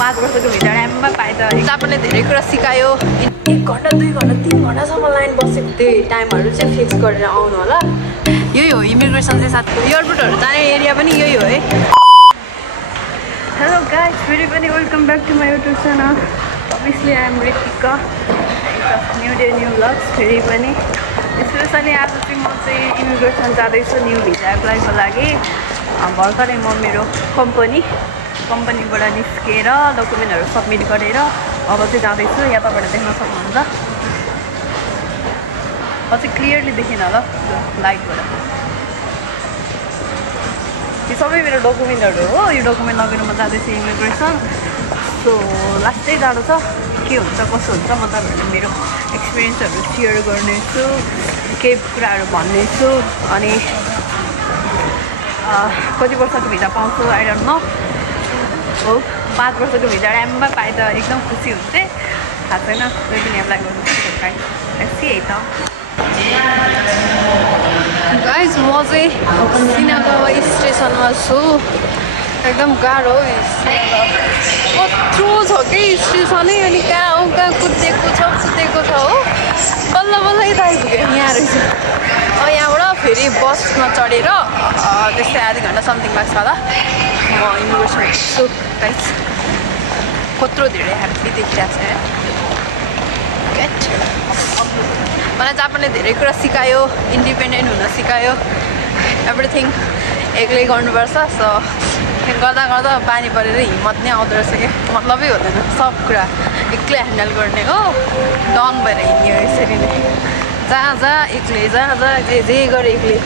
5 वर्षको भित्र ड्याममा पाएँ त जापानले धेरै कुरा सिकायो। 1 घन्टा 2 घन्टा 3 घन्टासम्म लाइन बसेको त्यही टाइमहरू चाहिँ फिक्स गरेर आउनु होला। यही हो इमिग्रेसन चाहिँ साथी। एयरपोर्टहरू जाने एरिया पनि यही हो है। हेलो गाइस, फेरि पनि welcome back to my YouTube channel. Obviously I am Ritika. New day new vlogs फेरि पनि। स्पेसली आज चाहिँ म चाहिँ इमिग्रेसन जाँदैछु न्यू भिजा एप्लाईको लागि। भर्खरै म मेरो कम्पनीबाट निस्केर डकुमेन्टहरू सबमिट गरेर अब चाहिँ जाँदैछु। यहाँ तपाईँहरूले देख्न सक्नुहुन्छ। अझै क्लियरली देखिन होला लाइटबाट। यो सबै मेरो डकुमेन्टहरू हो। यो डकुमेन्ट लगेर म जाँदैछु इमिग्रेसन। सो लास्टै जाडो छ, के हुन्छ कसो हुन्छ म तपाईँहरूले मेरो एक्सपिरियन्सहरू सेयर गर्नेछु, केही कुराहरू भन्नेछु। अनि कति वर्षको भिजा पाउँछु आई डोन्ट नो। हो 5 वर्षको भिजा ड्याममा पाएँ त एकदम खुसी हुन्थेँ। थाहा छैन कोही पनि एप्लाई गर्नु यति है त। गाइज म चाहिँ सिनागावा स्टेसनमा छु। एकदम गाह्रो हो कत्रो छ कि स्टेसनै। अनि कहाँ हो कहाँ कुदेको छ हो। बल्ल बल्ल यता आइपुग्यो यहाँ रहेछ। अब यहाँबाट फेरि बसमा चढेर त्यस्तै आधा घन्टा समथिङ लाग्छ होला म इमिग्रेसन पुग्छु। गाइज कत्रो धेरै ह्याप्पी देखिरहेको छ है। मलाई जापानले धेरै कुरा सिकायो, इन्डिपेन्डेन्ट हुन सिकायो। एभ्रिथिङ एक्लै गर्नुपर्छ। सो गर्दा गर्दा बानी परेर हिम्मत नै आउँदो रहेछ कि मतलबै हुँदैन सब कुरा एक्लै ह्यान्डल गर्ने हो। डन भएर हिँड्ने हो यसरी नै। जहाँ एक्लै जहाँ जे गरे एक्लै।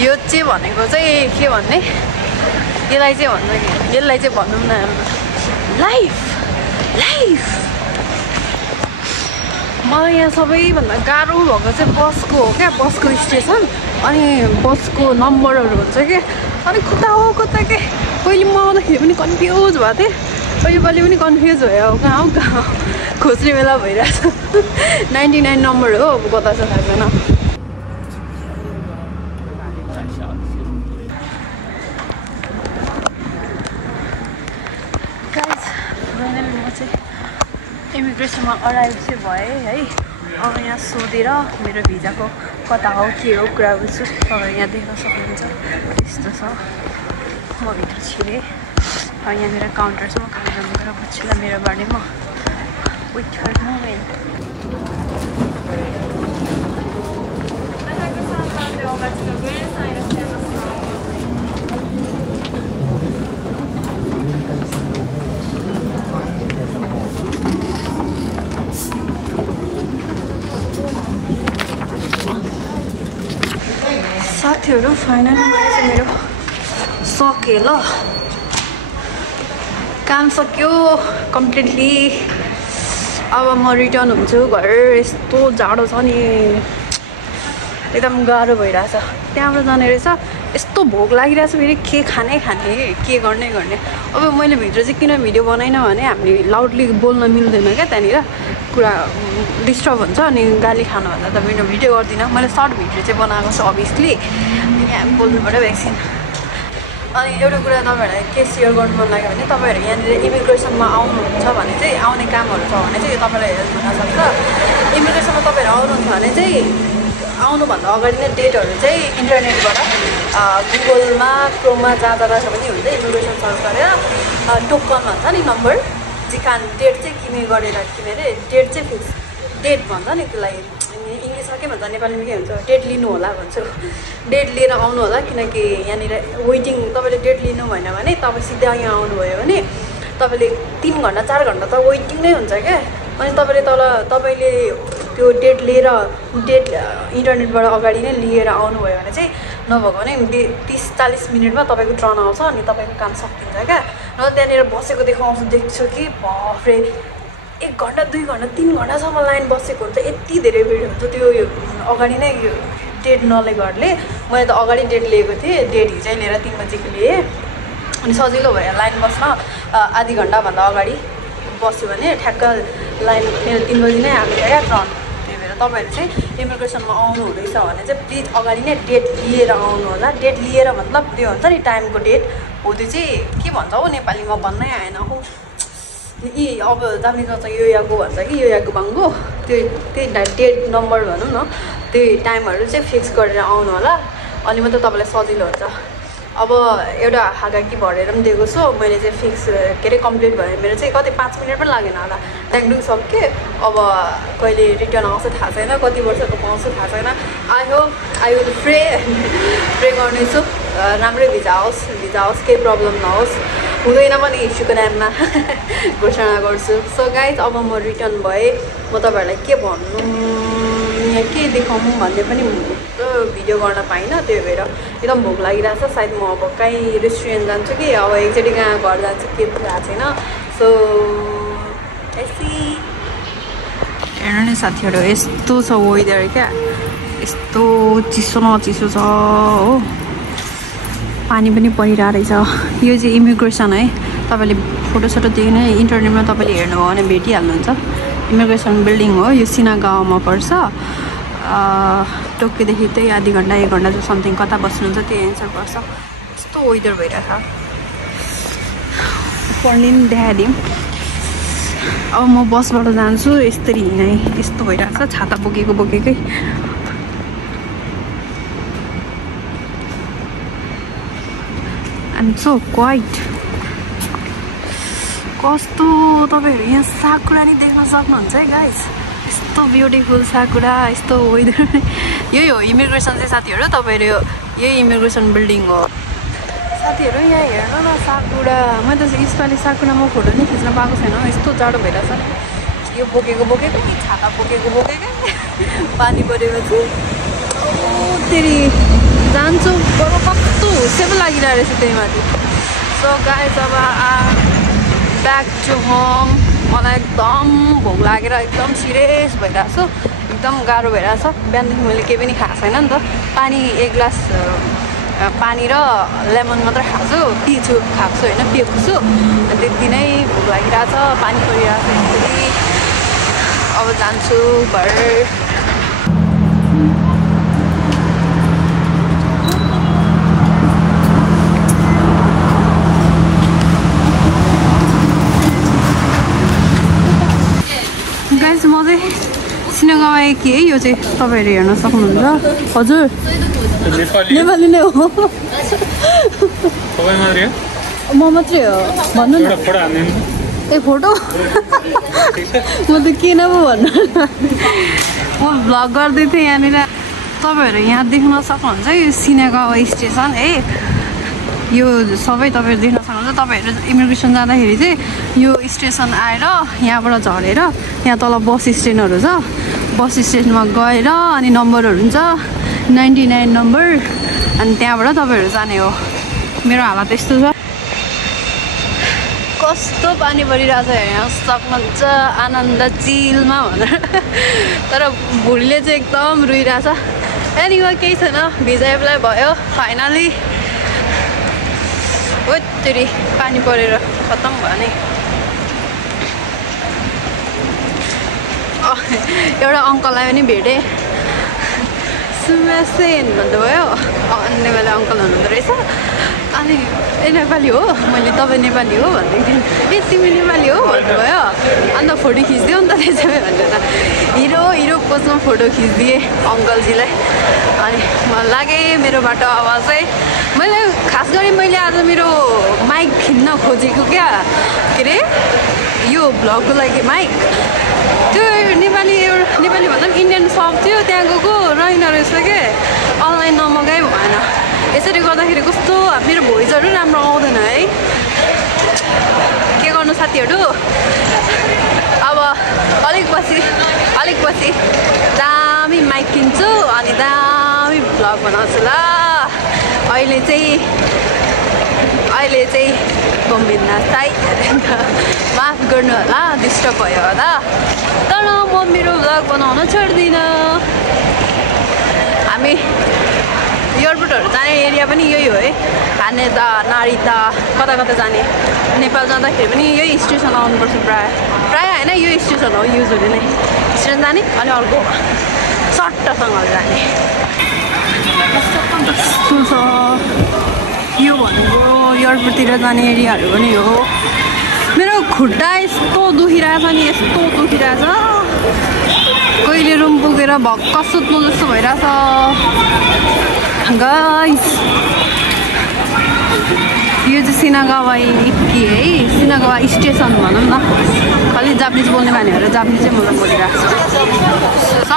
यो चाहिँ भनेको चाहिँ के भन्ने, यसलाई चाहिँ भनौँ न लाइफ। मलाई यहाँ सबैभन्दा गाह्रो भएको चाहिँ बसको हो क्या। बसको स्टेसन अनि बसको नम्बरहरू हुन्छ कि। अनि कता हो कता के। पहिले म आउँदाखेरि पनि कन्फ्युज भएको थिएँ। अहिले पनि कन्फ्युज भयो। कहाँ खोज्ने बेला भइरहेछ। 99 नम्बर हो। अब कता छ थाहा छैन। इमिग्रेसनमा अराइभ चाहिँ भएँ है। अब यहाँ सोधेर मेरो भिजाको कता हो के हो कुरा बुझ्छु। तपाईँहरू यहाँ देख्न सक्नुहुन्छ यस्तो छ। म भित्र छिरेँ। अब यहाँ मेरो काउन्टर छ। म काउन्टरमा गएर बुझ्छु ल मेरो बारेमा। विथ हर मोमेन्ट साथीहरू फाइनली मेरो सक्यो ल। काम सक्यो कम्प्लिटली। अब म रिटर्न हुन्छु घर। यस्तो जाडो छ नि, एकदम गाह्रो भइरहेछ। त्यहाँबाट जाने रहेछ। यस्तो भोक लागिरहेछ फेरि के खाने के गर्ने। अब मैले भित्र चाहिँ किन भिडियो बनाइन भने हामीले लाउडली बोल्न मिल्दैन क्या त्यहाँनिर। कुरा डिस्टर्ब हुन्छ। अनि गाली खानुभन्दा त भिडियो गर्दिनँ। मैले सर्ट भिडियो चाहिँ बनाएको छु अभियसली। यहाँ बोल्नु पऱ्यो एकछिन। अनि एउटा कुरा तपाईँहरूलाई के सेयर गर्नु मन लाग्यो भने तपाईँहरू यहाँनिर इमिग्रेसनमा आउनुहुन्छ भने चाहिँ आउने कामहरू छ भने चाहिँ यो तपाईँलाई हेल्प हुनसक्छ। इमिग्रेसनमा तपाईँहरू आउनुहुन्छ भने चाहिँ आउनुभन्दा अगाडि नै डेटहरू चाहिँ इन्टरनेटबाट गुगलमा क्रोममा जहाँ जाँदा छ भने हुन्छ इमिग्रेसन सर्च गरेर टोकन भन्छ नि नम्बर जिकान डेट चाहिँ किनेर डेट चाहिँ फिक्स डेट भन्छ नि त्यसलाई। इङ्ग्लिसमा के भन्छ नेपालीमा के हुन्छ डेट लिनु होला भन्छु। डेट लिएर आउनु होला किनकि यहाँनिर वेटिङ। तपाईँले डेट लिनु भएन भने तपाईँ सिधा यहाँ आउनुभयो भने तपाईँले 3 घन्टा 4 घन्टा त वेटिङ नै हुन्छ क्या। अनि तपाईँले त्यो डेट इन्टरनेटबाट अगाडि नै लिएर आउनुभयो भने चाहिँ नभएको भने 30-40 मिनटमा तपाईँको ट्रन आउँछ अनि तपाईँको काम सकिन्छ क्या। र त्यहाँनिर बसेको देख्छु कि बाफ्रे 1 घन्टा 2 घन्टा 3 घन्टासम्म लाइन बसेको हुन्छ। यति धेरै भिड हुन्छ। त्यो अगाडि नै डेट नलिएकोहरूले। मैले त अगाडि डेट लिएको थिएँ। डेट हिजै लिएर 3 बजीको लिएँ। अनि सजिलो भयो लाइन बस्न। आधी घन्टाभन्दा अगाडि बस्यो भने ठ्याक्क लाइन मेरो 3 बजी नै आएको क्या ट्रन। त्यही भएर तपाईँहरू चाहिँ इमिग्रेसनमा आउनु हुँदैछ भने चाहिँ प्लिज अगाडि नै डेट लिएर आउनु होला। डेट लिएर मतलब त्यो हुन्छ नि टाइमको डेट हो। त्यो चाहिँ के भन्छ हो नेपालीमा भन्नै आएन हो। यी अब जापानिजमा चाहिँ यो याको भन्छ कि यो याको भाङ्गो त्यही डेट नम्बर भनौँ न त्यही टाइमहरू चाहिँ फिक्स गरेर आउनु होला अनि मात्रै तपाईँलाई सजिलो हुन्छ अब एउटा हागाकी भरेर पनि दिएको छु मैले चाहिँ फिक्स के अरे कम्प्लिट भयो मेरो चाहिँ कति 5 मिनट पनि लागेन होला ट्याङ्डुङ सक्यो अब कहिले रिटर्न आउँछ थाहा छैन कति वर्षको पाउँछु थाहा छैन आई विल प्रे गर्नेछु राम्रै भिजा आओस् केही प्रब्लम नहोस् हुँदैन पनि इस्युको नाममा घोषणा गर्छु सो गाइज अब म रिटर्न भएँ म तपाईँहरूलाई के भन्नु यहाँ के देखाउँ भन्ने पनि भिडियो गर्न पाइनँ त्यही भएर एकदम भोक लागिरहेछ सायद म अब कहीँ रेस्टुरेन्ट जान्छु कि अब एकचोटि कहाँ घर जान्छु के थाहा छैन सो हेर्नु नि साथीहरू यस्तो छ वेदर क्या यस्तो चिसो न चिसो छ हो पानी पनि परिरहेको रहेछ यो चाहिँ इमिग्रेसन है तपाईँले फोटोसोटो देख्नु इन्टरनेटमा तपाईँले हेर्नुभयो भने भेटिहाल्नुहुन्छ इमिग्रेसन बिल्डिङ हो यो सिनागाउँमा पर्छ टोकियोदेखि त्यही आधी घन्टा 1 घन्टा जो समथिङ कता बस्नुहुन्छ त्यही एन्सर पर्छ यस्तो वेदर भइरहेछ पढ्ने पनि देखाइदिउँ अब म बसबाट जान्छु यस्तरी हिँडाइ यस्तो भइरहेछ छाता बोकेकै I'm so quiet. कस्तो तपाईहरु यहाँ साकुरा नि देख्न सक्नुहुन्छ है गाइस यस्तो ब्युटिफुल साकुरा यस्तो वेदर यही हो इमिग्रेसन चाहिँ साथीहरु तपाईहरु यही इमिग्रेसन बिल्डिङ हो साथीहरु यहाँ हेर्नु न साकुरा म त यसपालि साकुरामा फोटो नि खिच्न पाएको छैन यस्तो जाडो भइरहेछ यो बोकेको छाता बोकेको पानी परेपछि तेरी जान्छु बरु कस्तो हुस्से पो लागिरहेको रहेछ त्यही माथि सो गाइस अब ब्याक टु होम मलाई एकदम भोक लागेर एकदम सिरियस भइरहेको छु एकदम गाह्रो भइरहेछ बिहानदेखि मैले केही पनि खाएको छैन नि त पानी 1 ग्लास पानी र लेमन मात्र खाएको छु होइन पिएको छु त्यति नै भोक लागिरहेछ पानी परिरहेको छ यसरी अब जान्छु घर गाइस म चाहिँ सिनागाउँ आएकी है यो चाहिँ तपाईहरु हेर्न सक्नुहुन्छ हजुर नेपाली नै हो म मात्रै हो भन्नु न ए फोटो म त किन पो भन्नु म भ्लग गर्दै थिएँ यहाँनिर तपाईहरु यहाँ देख्न सक्नुहुन्छ यो सिनागाउँ स्टेसन है यो सबै तपाईहरु देख्न सक्नुहुन्छ तपाईहरु इमिग्रेसन जाँदाखेरि चाहिँ यो स्टेसन आएर यहाँबाट झरेर यहाँ तल बस स्ट्यान्डहरु छ बस स्ट्यान्डमा गएर अनि नम्बरहरु हुन्छ 99 नम्बर अनि त्यहाँबाट तपाईहरु जाने हो मेरो हालत यस्तो छ कस्तो पानी परिरहेछ यहाँ सक्नुहुन्छ आनन्द चिलमा भनेर तर भुलले चाहिँ एकदम रुइरहेछ एनीवे केही छैन भिजा एप्लाई भयो फाइनली तेरी पानी परेर खतम भयो नि एउटा अङ्कललाई पनि भेटेँ सुमेसेन भन्नुभयो नेपाली अङ्कल हुनुहुँदो रहेछ अनि ए नेपाली हो मैले तपाईँ नेपाली हो भन्दै थिएँ ए तिमी नेपाली हो भन्नुभयो अन्त फोटो खिचिदियो नि त त्यसै भनेर हिरो पोजमा फोटो खिचिदिएँ अङ्कलजीलाई अनि मलाई लाग्यो मेरो बाटो आवाज चाहिँ मैले खास गरी मैले आज मेरो माइक किन्न खोजेको क्या के अरे यो भ्लगको लागि माइक त्यो नेपाली भन्दा पनि इन्डियन सप थियो त्यहाँ गएको रहेन रहेछ के अनलाइन नमगाइ भएन यसरी गर्दाखेरि कस्तो मेरो भोइसहरू राम्रो आउँदैन है के गर्नु साथीहरू अब अलिक पछि दामी माइक किन्छु अनि दामी भ्लग बनाउँछु ल अहिले चाहिँ बोम्बिन्दा साइड माफ गर्नु होला डिस्टर्ब भयो होला तर म मेरो भ्लग बनाउन छोड्दिनँ हामी एयरपोर्टहरू जाने एरिया पनि यही हो है हानेदा नारिता कता जाने नेपाल जाँदाखेरि पनि यही स्टेसन आउनुपर्छ प्राय होइन यो स्टेसन हो युजली नै स्टेसन जाने अनि अर्को सट्टसँग जाने कस्तो छ यो भनेको एयरपोर्टतिर जाने एरियाहरू पनि हो मेरो खुट्टा यस्तो दुखिरहेछ नि यस्तो दुखिरहेछ कहिले रुम पुगेर भक्क सुत्नु जस्तो भइरहेछ गाइस यो चाहिँ सिनागावा के है सिनागावा स्टेसन भनौँ न खालि जापानिज बोल्ने मानेहरू जापानिजै मलाई बोलिरहेको छ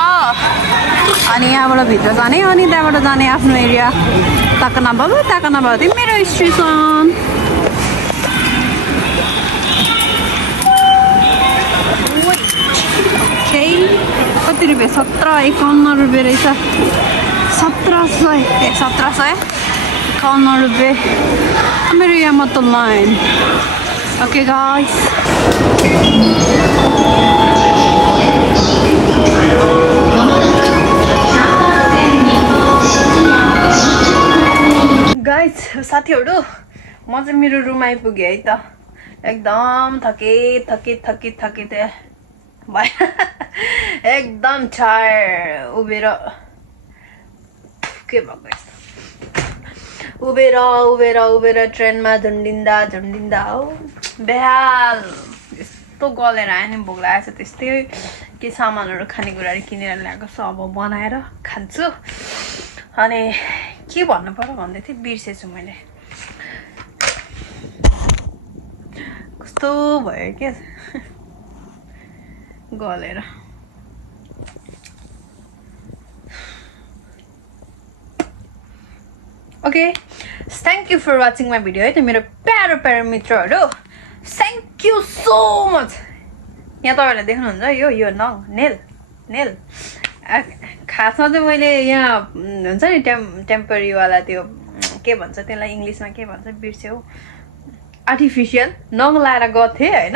अनि यहाँबाट भित्र जाने अनि त्यहाँबाट जाने आफ्नो एरिया ताकानाबा चाहिँ मेरो स्टेसन कति रुपियाँ 1751 रुपियाँ रहेछ 1751 रुपियाँ मेरो यहाँ मात्र लाइन ओके गाइस गाइस साथीहरू म चाहिँ मेरो रुम आइपुगेँ है त एकदम थके भयो एकदम टायर्ड उभिएर के भएको उभिएर ट्रेनमा झुन्डिँदा हो बेहाल यस्तो गलेर आयो नि भोक लागेको छ त्यस्तै के सामानहरू खानेकुराहरू किनेर ल्याएको छ अब बनाएर खान्छु अनि के भन्नु पर्यो भन्दै थिएँ बिर्सेछु मैले कस्तो भयो क्या गलेर okay thank you for watching my video है त मेरो प्यारो मित्रहरू थ्याङ्क यू सो मच यहाँ तपाईँहरूले देख्नुहुन्छ यो नङ नेल खासमा चाहिँ मैले यहाँ हुन्छ नि टेम्परीवाला त्यो के भन्छ त्यसलाई इङ्ग्लिसमा के भन्छ बिर्स्यो आर्टिफिसियल नङ लाएर गएको थिएँ होइन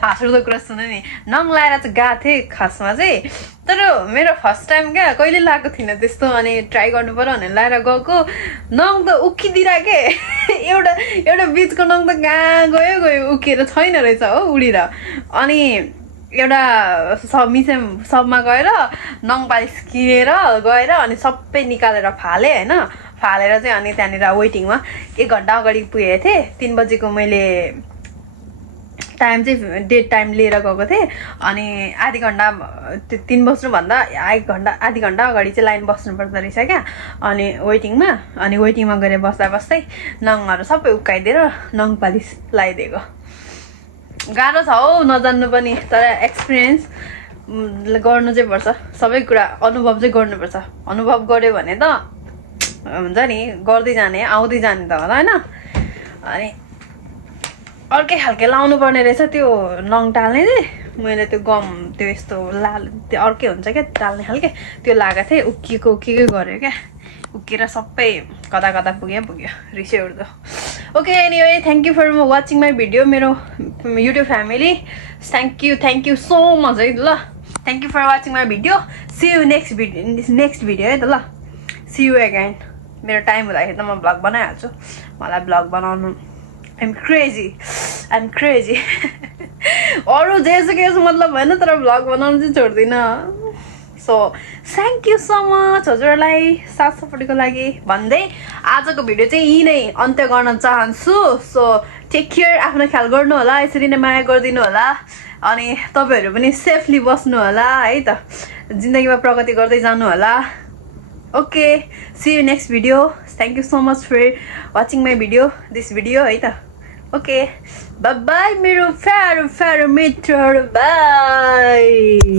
हाँसउठ्दो कुरा सुन्नु नि नङ लाएर चाहिँ गएको थिएँ खासमा चाहिँ तर मेरो फर्स्ट टाइम क्या कहिले लगाएको थिइनँ त्यस्तो अनि ट्राई गर्नु पर्यो भनेर लाएर गएको नङ त उक्किदिरहेको के एउटा बिचको नङ त कहाँ गयो उक्किएर छैन रहेछ हो उडेर अनि एउटा सबमा गएर नङ पालिस किनेर गएर अनि सबै निकालेर फालेँ होइन फालेर चाहिँ अनि त्यहाँनिर वेटिङमा 1 घन्टा अगाडि पुगेको थिएँ 3 बजेको मैले टाइम चाहिँ डेट टाइम लिएर गएको थिएँ अनि आधी घन्टा 3 बज्नुभन्दा आधी घन्टा अगाडि चाहिँ लाइन बस्नु पर्दो रहेछ क्या अनि वेटिङमा गएर बस्दै नङहरू सबै उक्काइदिएर नङ पालिस लगाइदिएको गाह्रो छ हौ नजान्नु पनि तर एक्सपिरियन्स गर्नु चाहिँ पर्छ सबै कुरा अनुभव चाहिँ गर्नुपर्छ अनुभव गर्यो भने त हुन्छ नि गर्दै जाने आउँदै जाने त होला होइन अनि अर्कै खालके लाउनु पर्ने रहेछ त्यो नङ टाल्ने चाहिँ मैले त्यो गम त्यो यस्तो त्यो अर्कै हुन्छ क्या टाल्ने खालके त्यो लगाएको थिएँ उक्किएको गऱ्यो क्या उक्किएर सबै कता पुग्यो रिसै उठ्दो okay anyway thank you for watching my video मेरो YouTube family thank you so much है ल thank you for watching my video see you next video है त ल सी यू अगेन मेरो टाइम हुँदाखेरि त म भ्लग बनाइहाल्छु मलाई भ्लग बनाउनु आइम क्रेजी अरू जेसुकै मतलब होइन तर भ्लग बनाउनु चाहिँ छोड्दिनँ so thank you so much हजुरहरूलाई साथ सपोर्टको लागि भन्दै आजको भिडियो चाहिँ यही नै अन्त्य गर्न चाहन्छु सो टेक केयर आफ्नो ख्याल गर्नु होला यसरी नै माया गरिदिनु होला अनि तपाईँहरू पनि सेफली बस्नु होला है त जिन्दगीमा प्रगति गर्दै जानु होला okay see you next video thank you so much for watching my this video है त ओके बाई बाई मेरो प्यारो मित्रहरू बाई